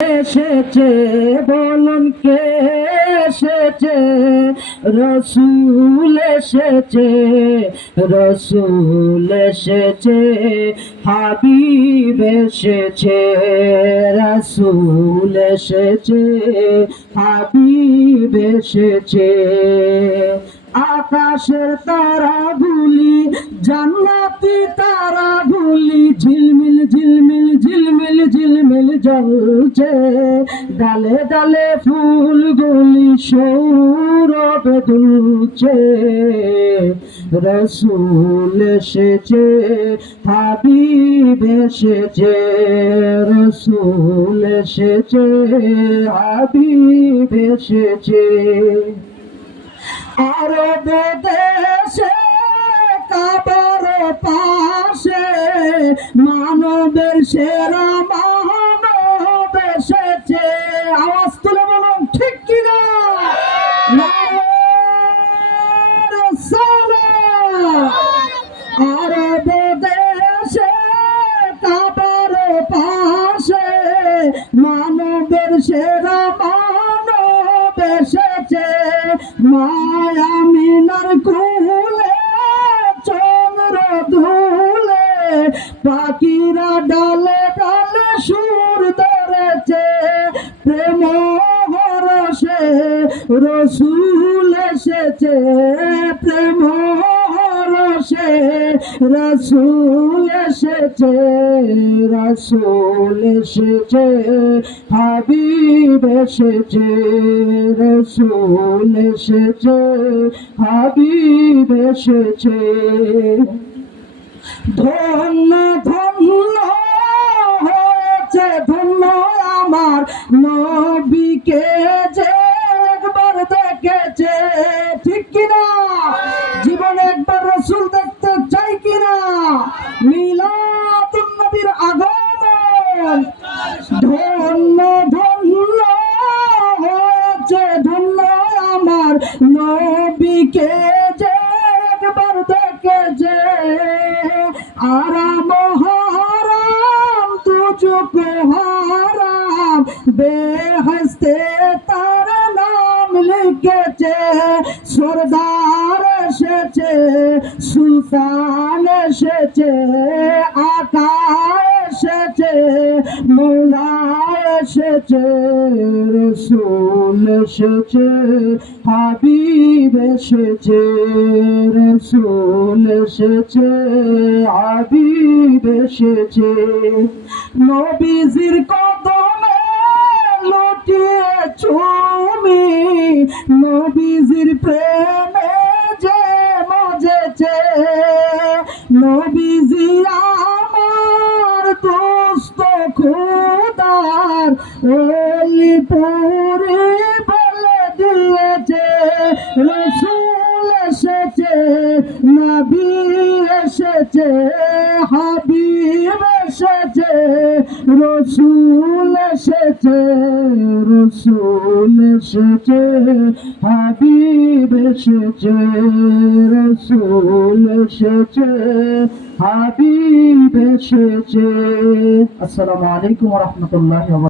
এসেছে বলুন কে এসেছে, রসুল এসেছে, রসুল এসেছে, হাবিব এসেছে, রসুল এসেছে, হাবিব এসেছে। আকাশের তারাগুলি জান্নাতি তারাগুলি ঝিলমিল ঝিলমিল ঝিলমিল ঝিলমিল জ্বলছে, ডালে ডালে ফুলগুলি সৌরভে দুলছে, রসুল এসেছে, হাবিব এসেছে, রসুল এসেছে, হাবিব এসেছে। আরব দেশে কাবার পাশে মানবের সেরা মানব এসেছে। আওয়াজ তুলে বলুন ঠিক কিনা? আরব দেশে কাবার পাশে মানবের সেরা মানব এসেছে, মায়া মিনার কুলে চন্দ্র ধুলে পাখিরা ডালে ডালে সুর ধরেছে, প্রেম হরষে রসুল এসেছে, প্রেম হরষে রসুল এসেছে, রসুল এসেছে, হাবিব এসেছে, রসুল এসেছে, হাবিব এসেছে। ধন্য ধন্য হয়েছে ধন্য আমার নবীকে যে একবার দেখেছে, ঠিক কিনা? জীবনে একবার রসুল দেখতে চাই কিনা? মিলাদুন নবীর আগমন। ধন্য ধন্য হয়েছে ধন্য আমার নবীকে যে একবার দেখেছে, আরাম হারাম দুজক হারাম বেহেশতে তার নাম লিখেছে, সরদার এসেছে, সুলতান এসেছে, আকা এসেছে, মৌলা এসেছে, রসুল এসেছে, হাবিব এসেছে, রসুল এসেছে, হাবিব এসেছে। নবীজির কদমে লুটিয়ে চুমি নবীজির প্রেমে যে মজেছে, নবীজি আমার দোস্ত খোদার ওলি পরে বলে দিয়েছে, রসুল এসেছে, নবী এসেছে, হাবিব এসেছে, রসুল এসেছে, রসুল এসেছে, হাবিব এসেছে, রসুল এসেছে, হাবিব এসেছে। আসসালামু আলাইকুম ওয়া রাহমাতুল্লাহি ওয়া বারাকাতুহু।